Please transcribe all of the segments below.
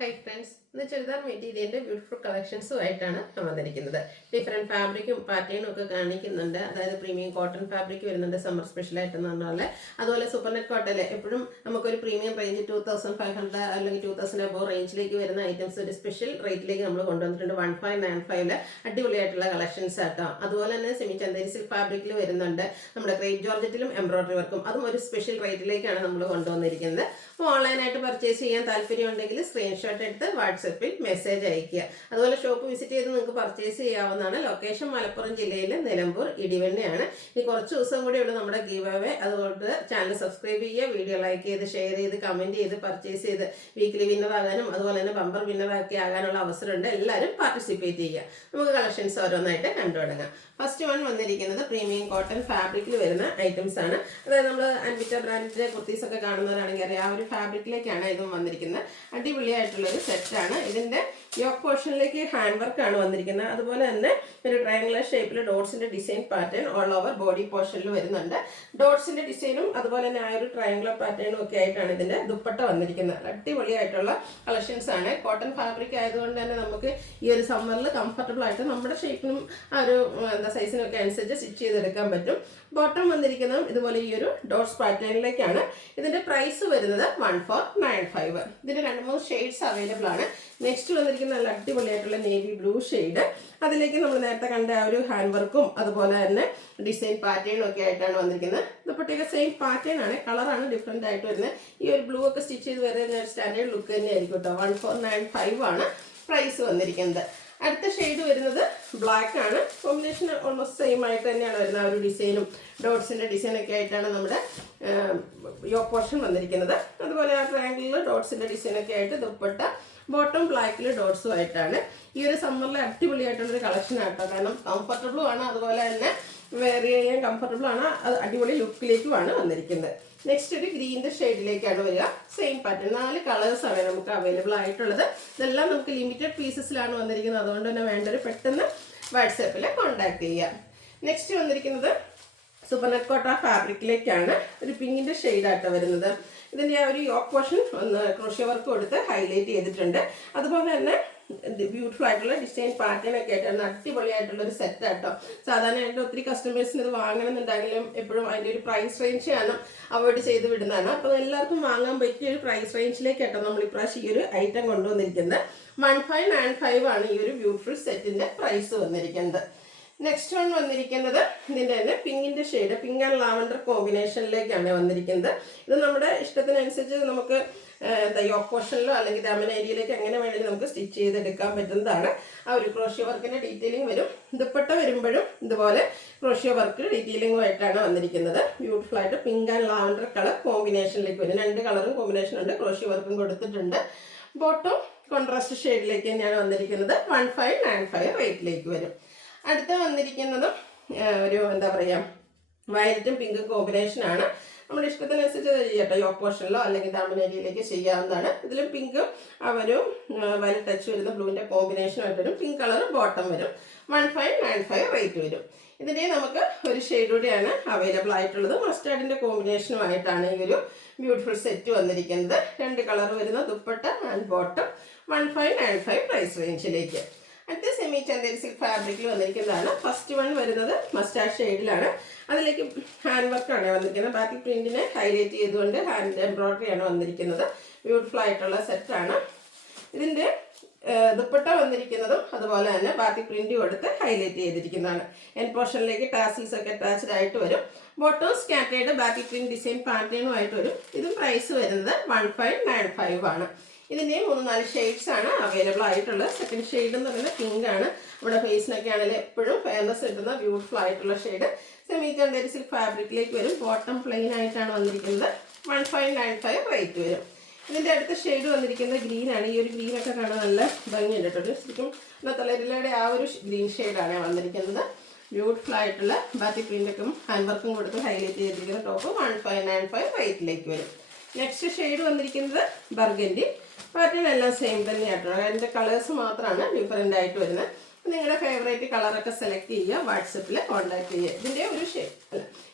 Hi friends, ഇന്ന് ചുരിദാർ മെറ്റീരിയലിന്റെ beautiful കളക്ഷൻസുമായിട്ടാണ് വന്നിരിക്കുന്നത്. ഡിഫറെൻറ്റ് ഫാബ്രിക്കും പാറ്റേണും ഒക്കെ കാണിക്കുന്നുണ്ട്. അതായത് പ്രീമിയം കോട്ടൺ ഫാബ്രിക് വരുന്നുണ്ട് സമ്മർ സ്പെഷ്യലായിട്ടെന്ന് പറഞ്ഞാൽ. അതുപോലെ സൂപ്പർ നെറ്റ് കോട്ടൺ എപ്പോഴും നമുക്കൊരു പ്രീമിയം റേഞ്ച് 2500 അല്ലെങ്കിൽ 2000 അബോ റേഞ്ചിലേക്ക് വരുന്ന ഐറ്റംസ് ഒരു സ്പെഷ്യൽ റേറ്റിലേക്ക് നമ്മൾ കൊണ്ടുവന്നിട്ടുണ്ട്. 1595 അടിപൊളിയായിട്ടുള്ള കളക്ഷൻസ് ആട്ടോ. അതുപോലെ തന്നെ സെമി ചന്ദേരി സിൽക്ക് ഫാബ്രിക്കിൽ വരുന്നുണ്ട്. നമ്മുടെ ക്രേപ്പ് ജോർജറ്റിലും എംബ്രോയിഡറി വർക്കും അതും ഒരു സ്പെഷ്യൽ റേറ്റിലേക്കാണ് നമ്മൾ കൊണ്ടുവന്നിരിക്കുന്നത്. അപ്പോൾ ഓൺലൈനായിട്ട് പർച്ചേസ് ചെയ്യാൻ താല്പര്യമുണ്ടെങ്കിൽ സ്ക്രീൻഷോട്ട് എടുത്ത് വാട്സപ്പിൽ മെസ്സേജ് അയക്കുക. അതുപോലെ ഷോപ്പ് വിസിറ്റ് ചെയ്ത് നിങ്ങൾക്ക് പർച്ചേസ് ചെയ്യാവുന്നതാണ്. ലൊക്കേഷൻ മലപ്പുറം ജില്ലയിലെ നിലമ്പൂർ ഇടിവണ്ണയാണ്. ഇനി കുറച്ച് ദിവസം കൂടിയുള്ളൂ നമ്മുടെ ഗീവ് അവേ. അതുകൊണ്ട് ചാനൽ സബ്സ്ക്രൈബ് ചെയ്യുക, വീഡിയോ ലൈക്ക് ചെയ്ത് ഷെയർ ചെയ്ത് കമൻറ്റ് ചെയ്ത് പർച്ചേസ് ചെയ്ത് വീക്കിലി വിന്നർ ആകാനും അതുപോലെ തന്നെ ബമ്പർ വിന്നറാക്കി ആകാനുള്ള അവസരമുണ്ട്. എല്ലാവരും പാർട്ടിസിപ്പേറ്റ് ചെയ്യുക. നമുക്ക് കളക്ഷൻസ് ഓരോന്നായിട്ട് കണ്ടു തുടങ്ങാം. ഫസ്റ്റ് വൺ വന്നിരിക്കുന്നത് പ്രീമിയം കോട്ടൺ ഫാബ്രിക്കിൽ വരുന്ന ഐറ്റംസ് ആണ്. അതായത് നമ്മൾ അൻവിറ്റ ബ്രാൻഡിന്റെ കുർത്തീസ് ഒക്കെ കാണുന്നവരാണെങ്കിൽ അറിയാം, ആ ഒരു ഫാബ്രിക്കിലേക്കാണ് ഇതും വന്നിരിക്കുന്നത്. അടിപൊളിയായിട്ടുള്ളൊരു സെറ്റാണ്. ഇതിന്റെ യോക്ക് പോർഷനിലേക്ക് ഹാൻഡ് വർക്ക് ആണ് വന്നിരിക്കുന്നത്. അതുപോലെ തന്നെ ഒരു ട്രയാങ്കുലർ ഷേപ്പിൽ ഡോട്ട്സിന്റെ design pattern all over body പോർഷനിൽ വരുന്നുണ്ട്. ഡോട്ട്സിന്റെ ഡിസൈനും അതുപോലെ തന്നെ ആ ഒരു ട്രയാങ്കുലർ പാറ്റേണും ഒക്കെ ആയിട്ടാണ് ഇതിന്റെ ദുപ്പട്ട വന്നിരിക്കുന്നത്. അടിപൊളിയായിട്ടുള്ള കളക്ഷൻസ് ആണ്. കോട്ടൺ ഫാബ്രിക് ആയതുകൊണ്ട് തന്നെ നമുക്ക് ഈ ഒരു സമ്മറിൽ കംഫർട്ടബിൾ ആയിട്ട് നമ്മുടെ ഷേപ്പിനും ആ ഒരു സൈസിനും ഒക്കെ അനുസരിച്ച് സ്റ്റിച്ച് ചെയ്തെടുക്കാൻ പറ്റും. ബോട്ടം വന്നിരിക്കുന്നതും ഇതുപോലെ ഈ ഒരു ഡോട്ട്സ് പാറ്റേണിലേക്കാണ്. ഇതിന്റെ പ്രൈസ് വരുന്നത് 1495. ഇതിന്റെ 2-3 ഷെയ്ഡ്സ് അവൈലബിൾ ആണ്. നെക്സ്റ്റ് വന്നിരിക്കുന്ന നല്ല അടിപൊളിയായിട്ടുള്ള നേവി ബ്ലൂ ഷെയ്ഡ്. അതിലേക്ക് നമ്മൾ നേരത്തെ കണ്ട ആ ഒരു ഹാൻഡ് വർക്കും അതുപോലെ തന്നെ ഡിസൈൻ പാറ്റേണും ഒക്കെ ആയിട്ടാണ് വന്നിരിക്കുന്നത്. ദുപ്പട്ടയൊക്കെ സെയിം പാറ്റേൺ ആണ്, കളറാണ് ഡിഫറെൻ്റ് ആയിട്ട് വരുന്നത്. ഈ ഒരു ബ്ലൂ ഒക്കെ സ്റ്റിച്ച് ചെയ്ത് വരുന്ന ഒരു സ്റ്റാൻഡേർഡ് ലുക്ക് തന്നെയായിരിക്കും കേട്ടോ. 1495 ആണ് പ്രൈസ് വന്നിരിക്കുന്നത്. അടുത്ത ഷെയ്ഡ് വരുന്നത് ബ്ലാക്ക് ആണ്. കോമ്പിനേഷൻ ഓൾമോസ്റ്റ് സെയിം ആയിട്ട് തന്നെയാണ് വരുന്നത്. ആ ഒരു ഡിസൈനും ഡോട്ട്സിൻ്റെ ഡിസൈനൊക്കെ ആയിട്ടാണ് നമ്മുടെ യോക്ക് പോർഷൻ വന്നിരിക്കുന്നത്. അതുപോലെ ആ ട്രയാങ്കിളിൽ ഡോട്ട്സിൻ്റെ ഡിസൈനൊക്കെ ആയിട്ട് ദുപ്പട്ട ബോട്ടം ബ്ലാക്കിൽ ഡോട്ട്സും ആയിട്ടാണ്. ഈ ഒരു സമ്മറിൽ അടിപൊളിയായിട്ടുള്ളൊരു കളക്ഷൻ ആട്ടോ. കാരണം കംഫർട്ടബിളും ആണ്, അതുപോലെ തന്നെ വെയർ ചെയ്യാൻ കംഫർട്ടബിൾ ആണ്, അത് അടിപൊളി ലുക്കിലേക്കുമാണ് വന്നിരിക്കുന്നത്. നെക്സ്റ്റ് ഒരു ഗ്രീൻ്റെ ഷെയ്ഡിലേക്കാണ് വരിക. സെയിം പാറ്റേൺ 4 കളേഴ്സാണ് നമുക്ക് അവൈലബിൾ ആയിട്ടുള്ളത്. ഇതെല്ലാം നമുക്ക് ലിമിറ്റഡ് പീസസിലാണ് വന്നിരിക്കുന്നത്. അതുകൊണ്ട് തന്നെ വേണ്ടൊരു പെട്ടെന്ന് വാട്സാപ്പിൽ കോൺടാക്ട് ചെയ്യാം. നെക്സ്റ്റ് വന്നിരിക്കുന്നത് സൂപ്പർ നെറ്റ് കോട്ട ഫാബ്രിക്കിലേക്കാണ്. ഒരു പിങ്കിൻ്റെ ഷെയ്ഡായിട്ട് വരുന്നത്. ഇതിൻ്റെ ആ ഒരു യോക്ക് പോർഷൻ ഒന്ന് ക്രോഷ്യ വർക്ക് കൊടുത്ത് ഹൈലൈറ്റ് ചെയ്തിട്ടുണ്ട്. അതുപോലെ തന്നെ ബ്യൂട്ടിഫുൾ ആയിട്ടുള്ള ഡിസൈൻ പാറ്റേൺ ഒക്കെ ആയിട്ടാണ്. അടിപൊളിയായിട്ടുള്ള ഒരു സെറ്റ് ആട്ടോ. സാധാരണയായിട്ട് ഒത്തിരി കസ്റ്റമേഴ്സിന് ഇത് വാങ്ങണമെന്നുണ്ടെങ്കിലും എപ്പോഴും അതിൻ്റെ ഒരു പ്രൈസ് റേഞ്ച് ആണ് അവോയ്ഡ് ചെയ്ത് വിടുന്നതാണ്. അപ്പോൾ എല്ലാവർക്കും വാങ്ങാൻ പറ്റിയ ഒരു പ്രൈസ് റേഞ്ചിലേക്കാട്ടോ നമ്മൾ ഇപ്രാവശ്യം ഈ ഒരു ഐറ്റം കൊണ്ടുവന്നിരിക്കുന്നത്. 1595 ആണ് ഈ ഒരു ബ്യൂട്ടിഫുൾ സെറ്റിന്റെ പ്രൈസ് വന്നിരിക്കുന്നത്. നെക്സ്റ്റ് വൺ വന്നിരിക്കുന്നത് ഇതിൻ്റെ തന്നെ പിങ്കിൻ്റെ ഷെയ്ഡ്, പിങ്ക് ആൻഡ് ലാവൻഡർ കോമ്പിനേഷനിലേക്കാണ് വന്നിരിക്കുന്നത്. ഇത് നമ്മുടെ ഇഷ്ടത്തിനനുസരിച്ച് നമുക്ക് യോക്ക് പോർഷനിലോ അല്ലെങ്കിൽ ദാമൻ ഏരിയയിലേക്ക് എങ്ങനെ വേണമെങ്കിലും നമുക്ക് സ്റ്റിച്ച് ചെയ്തെടുക്കാൻ പറ്റുന്നതാണ്. ആ ഒരു ക്രോഷ്യ വർക്കിൻ്റെ ഡീറ്റെയിലിംഗ് വരും. ദുപ്പട്ട വരുമ്പോഴും ഇതുപോലെ ക്രോഷ്യ വർക്ക് ഡീറ്റെയിലിംഗുമായിട്ടാണ് വന്നിരിക്കുന്നത്. ബ്യൂട്ടിഫുൾ ആയിട്ട് പിങ്ക് ആൻഡ് ലാവൻഡർ കളർ കോമ്പിനേഷനിലേക്ക് വരും. 2 കളറും കോമ്പിനേഷൻ ഉണ്ട്, ക്രോഷ്യ വർക്കും കൊടുത്തിട്ടുണ്ട്. ബോട്ടം കോൺട്രാസ്റ്റ് ഷെയ്ഡിലേക്ക് തന്നെയാണ് വന്നിരിക്കുന്നത്. 1595 റേറ്റിലേക്ക് വരും. അടുത്ത വന്നിരിക്കുന്നതും ഒരു എന്താ പറയുക, വയലറ്റും പിങ്കും കോമ്പിനേഷനാണ്. നമ്മുടെ ഇഷ്ടത്തിനനുസരിച്ച് ചെയ്യട്ടോ. യോക്ക് പോർഷനിലോ അല്ലെങ്കിൽ ദാമൻ ഏരിയയിലേക്ക് ചെയ്യാവുന്നതാണ്. ഇതിലും പിങ്കും അവരും വയലറ്റ് ടച്ച് വരുന്ന ബ്ലൂവിൻ്റെ കോമ്പിനേഷനായിട്ട് വരും. പിങ്ക് കളർ ബോട്ടം വരും. 1595 റേറ്റ് വരും. ഇതിൻ്റെ നമുക്ക് ഒരു ഷെയ്ഡ് കൂടിയാണ് അവൈലബിൾ ആയിട്ടുള്ളത്. മസ്റ്റാർഡിൻ്റെ കോമ്പിനേഷനുമായിട്ടാണ് ഈ ഒരു ബ്യൂട്ടിഫുൾ സെറ്റ് വന്നിരിക്കുന്നത്. 2 കളർ വരുന്ന ദുപ്പട്ട ആൻഡ് ബോട്ടം 1595 പ്രൈസ് റേഞ്ചിലേക്ക്. അടുത്ത സെമി ചന്ദേരി സിൽക്ക് ഫാബ്രിക്കിൽ വന്നിരിക്കുന്നതാണ്. ഫസ്റ്റ് വൺ വരുന്നത് മസ്റ്റാർഡ് ഷെയ്ഡിലാണ്. അതിലേക്ക് ഹാൻഡ് വർക്കാണ് വന്നിരിക്കുന്നത്. ബാക്കി പ്രിന്റിനെ ഹൈലൈറ്റ് ചെയ്തുകൊണ്ട് ഹാൻഡ് എംബ്രോയിഡറി ആണ് വന്നിരിക്കുന്നത്. ബ്യൂട്ടിഫുൾ ആയിട്ടുള്ള സെറ്റാണ്. ഇതിൻ്റെ ദുപ്പട്ട വന്നിരിക്കുന്നതും അതുപോലെ തന്നെ ബാക്കി പ്രിന്റ് കൊടുത്ത് ഹൈലൈറ്റ് ചെയ്തിരിക്കുന്നതാണ്. എൻ പോർഷനിലേക്ക് ടാസിൽസ് ഒക്കെ അറ്റാച്ച്ഡ് ആയിട്ട് വരും. ബോട്ടം സ്കാറ്റേർഡ് ബാക്കി പ്രിന്റ് ഡിസൈൻ പാറ്റേണുമായിട്ട് വരും. ഇതും പ്രൈസ് വരുന്നത് 1595 ആണ്. ഇതിൻ്റെ 3-4 ഷെയ്ഡ്സ് ആണ് അവൈലബിൾ ആയിട്ടുള്ളത്. സെക്കൻഡ് ഷെയ്ഡ് എന്ന് പറയുന്നത് പിങ്ക് ആണ്. നമ്മുടെ ഫേസിനൊക്കെ ആണെങ്കിൽ എപ്പോഴും ഫെയർനെസ് കിട്ടുന്ന ബ്യൂട്ടിഫുൾ ആയിട്ടുള്ള ഷെയ്ഡ്. സെമി ചന്ദേരി സിൽക്ക് ഫാബ്രിക്കിലേക്ക് വരും. ബോട്ടം പ്ലെയിൻ ആയിട്ടാണ് വന്നിരിക്കുന്നത്. 1595 റേറ്റ് വരും. ഇതിൻ്റെ അടുത്ത ഷെയ്ഡ് വന്നിരിക്കുന്നത് ഗ്രീൻ ആണ്. ഈ ഒരു ഗ്രീനൊക്കെ കാണാൻ നല്ല ഭംഗിയുണ്ട് കേട്ടോ. ശരിക്കും തലരിലയുടെ ആ ഒരു ഗ്രീൻ ഷെയ്ഡാണ് വന്നിരിക്കുന്നത്. ബ്യൂട്ടിഫുൾ ആയിട്ടുള്ള ബാക്കി പ്രിന്റൊക്കെ ഹാൻഡ് വർക്കും കൊടുത്ത് ഹൈലൈറ്റ് ചെയ്തിരിക്കുന്ന ടോപ്പ് 1595 റേറ്റിലേക്ക് വരും. നെക്സ്റ്റ് ഷെയ്ഡ് വന്നിരിക്കുന്നത് ബർഗൻഡി. പാറ്റേൺ എല്ലാം സെയിം തന്നെയാട്ടോ. അതിൻ്റെ കളേഴ്സ് മാത്രമാണ് ഡിഫറെൻ്റ് ആയിട്ട് വരുന്നത്. നിങ്ങളുടെ ഫേവറേറ്റ് കളറൊക്കെ സെലക്ട് ചെയ്യുക, വാട്സപ്പിൽ കോൺടാക്ട് ചെയ്യുക. ഇതിൻ്റെ ഒരു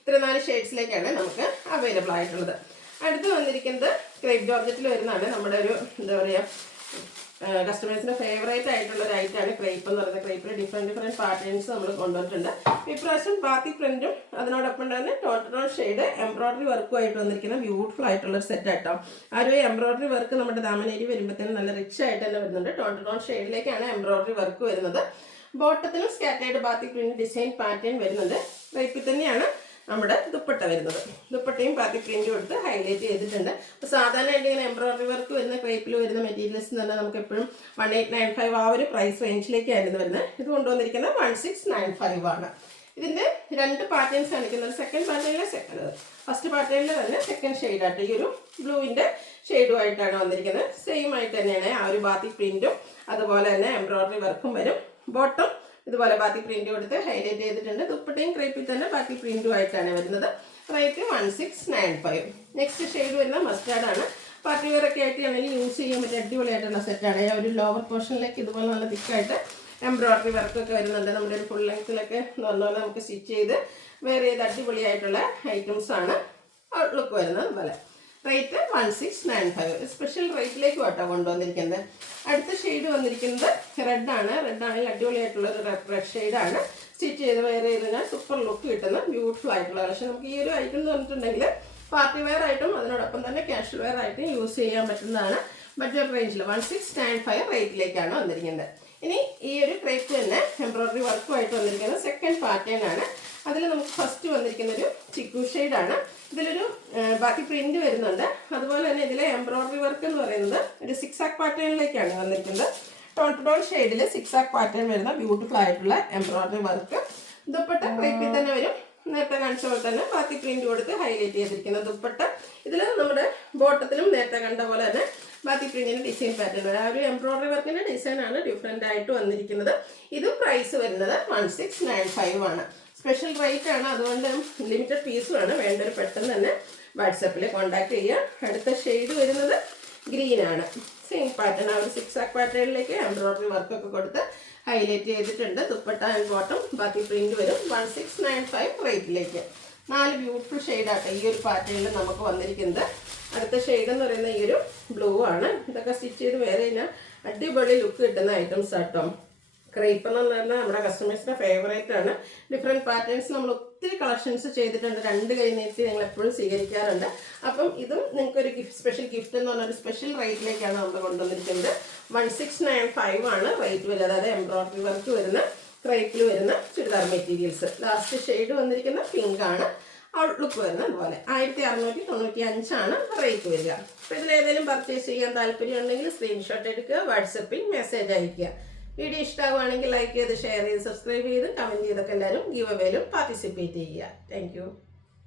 ഇത്ര 4 ഷെയ്ഡ്സിലേക്കാണ് നമുക്ക് അവൈലബിൾ ആയിട്ടുള്ളത്. അടുത്ത് വന്നിരിക്കുന്നത് ക്രേപ്പ് ജോർജറ്റിൽ വരുന്നതാണ്. നമ്മുടെ ഒരു എന്താ പറയുക കസ്റ്റമേഴ്സിന് ഫേവറേറ്റ് ആയിട്ടുള്ള ഒരു ഐറ്റമാണ് ക്രേപ്പ് എന്ന് പറയുന്നത്. ക്രേപ്പിൽ ഡിഫറെൻറ്റ് പാറ്റേൺസ് നമ്മൾ കൊണ്ടുവന്നിട്ടുണ്ട്. ഇപ്രാവശ്യം ബാത്തി പ്രിന്റും അതിനോടൊപ്പം തന്നെ ടോൺ ഷെയ്ഡ് എംബ്രോയിഡറി വർക്കും ആയിട്ട് വന്നിരിക്കുന്ന ബ്യൂട്ടിഫുൾ ആയിട്ടുള്ള ഒരു സെറ്റ് ആട്ടോ. ആ ഒരു എംബ്രോയിഡറി വർക്ക് നമ്മുടെ ദാമനേരി വരുമ്പോഴത്തേനും നല്ല റിച്ച് ആയിട്ട് തന്നെ വരുന്നുണ്ട്. ടോൺ ഷെയ്ഡിലേക്കാണ് എംബ്രോയിഡറി വർക്ക് വരുന്നത്. ബോട്ടത്തിലും സ്കാറ്റേർഡ് ബാത്തി പ്രിന്റ് ഡിസൈൻ പാറ്റേൺ വരുന്നുണ്ട്. ക്രേപ്പിൽ തന്നെയാണ് നമ്മുടെ ദുപ്പട്ട വരുന്നത്. ദുപ്പട്ടയും ബാത്തി പ്രിന്റും എടുത്ത് ഹൈലൈറ്റ് ചെയ്തിട്ടുണ്ട്. അപ്പോൾ സാധാരണയായിട്ട് ഇങ്ങനെ എംബ്രോയിഡറി വർക്ക് വരുന്ന ക്രേപ്പിൽ വരുന്ന മെറ്റീരിയൽസ് എന്ന് പറഞ്ഞാൽ നമുക്ക് എപ്പോഴും 1895 ആ ഒരു പ്രൈസ് റേഞ്ചിലേക്കായിരുന്നു വരുന്നത്. ഇത് കൊണ്ടുവന്നിരിക്കുന്നത് 1695 ആണ്. ഇതിൻ്റെ രണ്ട് പാറ്റേൺസ് കാണിക്കുന്നത്. സെക്കൻഡ് പാറ്റേണിലെ ഫസ്റ്റ് പാറ്റേണിൽ തന്നെ സെക്കൻഡ് ഷെയ്ഡായിട്ട് ഈ ഒരു ബ്ലൂവിൻ്റെ ഷെയ്ഡുമായിട്ടാണ് വന്നിരിക്കുന്നത്. സെയിം ആയിട്ട് തന്നെയാണ് ആ ഒരു ബാത്തി പ്രിന്റും അതുപോലെ തന്നെ എംബ്രോയിഡറി വർക്കും വരും. ബോട്ടം ഇതുപോലെ ബാത്തി പ്രിന്റ് കൊടുത്ത് ഹൈലൈറ്റ് ചെയ്തിട്ടുണ്ട്. ദുപ്പട്ടയും ക്രേപ്പിൽ തന്നെ ബാത്തി പ്രിന്റും ആയിട്ടാണ് വരുന്നത്. റേറ്റ് 1695. നെക്സ്റ്റ് ഷെയ്ഡ് വരുന്ന മസ്റ്റാർഡ് ആണ്. പാർട്ടി വെയർ ഒക്കെ ആയിട്ട് ആണെങ്കിൽ യൂസ് ചെയ്യാൻ പറ്റിയ അടിപൊളിയായിട്ടുള്ള സെറ്റാണ്. ഒരു ലോവർ പോർഷനിലേക്ക് ഇതുപോലെ നല്ല തിക്കായിട്ട് എംബ്രോയിഡറി വർക്കൊക്കെ വരുന്നുണ്ട്. നമ്മുടെ ഒരു ഫുൾ ലെങ്ത്തിലൊക്കെ എന്ന് പറഞ്ഞ പോലെ നമുക്ക് സ്റ്റിച്ച് ചെയ്ത് വേറെ ചെയ്ത് അടിപൊളിയായിട്ടുള്ള ഐറ്റംസ് ആണ് ഔട്ട്ലുക്ക് വരുന്നത്. അതുപോലെ റേറ്റ് 1695. സ്പെഷ്യൽ റേറ്റിലേക്ക് കേട്ടോ കൊണ്ടുവന്നിരിക്കുന്നത്. അടുത്ത ഷെയ്ഡ് വന്നിരിക്കുന്നത് റെഡാണ്. റെഡാണെങ്കിൽ അടിപൊളിയായിട്ടുള്ളൊരു റെഡ് ഷെയ്ഡാണ്. സ്റ്റിച്ച് ചെയ്ത് വേറെ ചെയ്ത് സൂപ്പർ ലുക്ക് കിട്ടുന്ന ബ്യൂട്ടിഫുൾ ആയിട്ടുള്ള കളക്ഷൻ. നമുക്ക് ഈ ഒരു ഐറ്റം എന്ന് പറഞ്ഞിട്ടുണ്ടെങ്കിൽ പാർട്ടി വെയർ ആയിട്ടും അതിനോടൊപ്പം തന്നെ കാഷ്വൽ വെയർ ആയിട്ടും യൂസ് ചെയ്യാൻ പറ്റുന്നതാണ്. ബഡ്ജറ്റ് റേഞ്ചിൽ 1695 റേറ്റിലേക്കാണ് വന്നിരിക്കുന്നത്. ഇനി ഈ ഒരു ക്രേപ്പ് തന്നെ എംബ്രോയിഡറി വർക്കുമായിട്ട് വന്നിരിക്കുന്നത് സെക്കൻഡ് പാറ്റേൺ ആണ്. അതിൽ നമുക്ക് ഫസ്റ്റ് വന്നിരിക്കുന്നൊരു ചിക്കു ഷെയ്ഡാണ്. ഇതിലൊരു ബാക്കി പ്രിന്റ് വരുന്നുണ്ട്. അതുപോലെ തന്നെ ഇതിലെ എംബ്രോയിഡറി വർക്ക് എന്ന് പറയുന്നത് ഒരു സിക്സാക് പാറ്റേണിലേക്കാണ് വന്നിരിക്കുന്നത്. ടോൺ ഷെയ്ഡിൽ സിക്സാക് പാറ്റേൺ വരുന്ന ബ്യൂട്ടിഫുൾ ആയിട്ടുള്ള എംബ്രോയിഡറി വർക്ക്. ദുപ്പട്ട ക്രേപ്പിൽ തന്നെ വരും. നേരത്തെ കാണിച്ച പോലെ തന്നെ ബാത്തി പ്രിന്റ് കൊടുത്ത് ഹൈലൈറ്റ് ചെയ്തിരിക്കുന്ന ദുപ്പട്ട. ഇതിൽ നമ്മുടെ ബോട്ടത്തിലും നേരത്തെ കണ്ട പോലെ തന്നെ ബാത്തി പ്രിന്റിന്റെ ഡിസൈൻ പാറ്റേൺ. ആ ഒരു എംബ്രോയിഡറി വർക്കിന്റെ ഡിസൈനാണ് ഡിഫറെൻ്റ് ആയിട്ട് വന്നിരിക്കുന്നത്. ഇത് പ്രൈസ് വരുന്നത് 1695 ആണ്. സ്പെഷ്യൽ റേറ്റ് ആണ്, അതുകൊണ്ട് ലിമിറ്റഡ് പീസുമാണ്. വേണ്ടൊരു പെട്ടെന്ന് തന്നെ വാട്സാപ്പിൽ കോൺടാക്ട് ചെയ്യുക. അടുത്ത ഷെയ്ഡ് വരുന്നത് ഗ്രീൻ ആണ്. സെയിം പാറ്റേൺ ആ ഒരു സിക്സാക് പാറ്റേണിലേക്ക് എംബ്രോയിഡറി വർക്കൊക്കെ കൊടുത്ത് ഹൈലൈറ്റ് ചെയ്തിട്ടുണ്ട്. ദുപ്പട്ട ആൻഡ് ബോട്ടം ബാക്കി പ്രിന്റ് വരും. 1695 റേറ്റിലേക്ക്. 4 ബ്യൂട്ടിഫുൾ ഷെയ്ഡാട്ടെ ഈ ഒരു പാറ്റേണിൽ നമുക്ക് വന്നിരിക്കുന്നത്. അടുത്ത ഷെയ്ഡ് എന്ന് പറയുന്നത് ഈ ഒരു ബ്ലൂ ആണ്. ഇതൊക്കെ സ്റ്റിച്ച് ചെയ്ത് വേറെ കഴിഞ്ഞാൽ അടിപൊളി ലുക്ക് കിട്ടുന്ന ഐറ്റംസ് ആട്ടോ. ക്രേപ്പ് എന്ന് പറഞ്ഞാൽ നമ്മുടെ കസ്റ്റമേഴ്സിൻ്റെ ഫേവറേറ്റ് ആണ്. ഡിഫറെൻറ്റ് പാറ്റേൺസ് നമ്മൾ ഒത്തിരി കളക്ഷൻസ് ചെയ്തിട്ടുണ്ട്. 2 കൈ നീട്ടി ഞങ്ങൾ എപ്പോഴും സ്വീകരിക്കാറുണ്ട്. അപ്പം ഇതും നിങ്ങൾക്കൊരു സ്പെഷ്യൽ ഗിഫ്റ്റ് എന്ന് പറഞ്ഞൊരു സ്പെഷ്യൽ റേറ്റിലേക്കാണ് നമ്മൾ കൊണ്ടുവന്നിരിക്കുന്നത്. 1695 ആണ് റേറ്റ് വരുന്നത്. അതായത് എംബ്രോയിഡറി വർക്ക് വരുന്ന ക്രേപ്പിൽ വരുന്ന ചുരിദാർ മെറ്റീരിയൽസ്. ലാസ്റ്റ് ഷെയ്ഡ് വന്നിരിക്കുന്ന പിങ്ക് ആണ്. ഔട്ട്ലുക്ക് വരുന്നത് അതുപോലെ 1695 ആണ് റേറ്റ് വരിക. അപ്പോൾ ഇതിലേതെങ്കിലും പർച്ചേസ് ചെയ്യാൻ താല്പര്യം ഉണ്ടെങ്കിൽ സ്ക്രീൻഷോട്ട് എടുക്കുക, വാട്സപ്പിൽ മെസ്സേജ് അയയ്ക്കുക. വീഡിയോ ഇഷ്ടമാവുകയാണെങ്കിൽ ലൈക്ക് ചെയ്ത് ഷെയർ ചെയ്ത് സബ്സ്ക്രൈബ് ചെയ്ത് കമൻറ്റ് ചെയ്തൊക്കെ എല്ലാവരും ഗീവ് അവേയിലും പാർട്ടിസിപ്പേറ്റ് ചെയ്യുക. താങ്ക്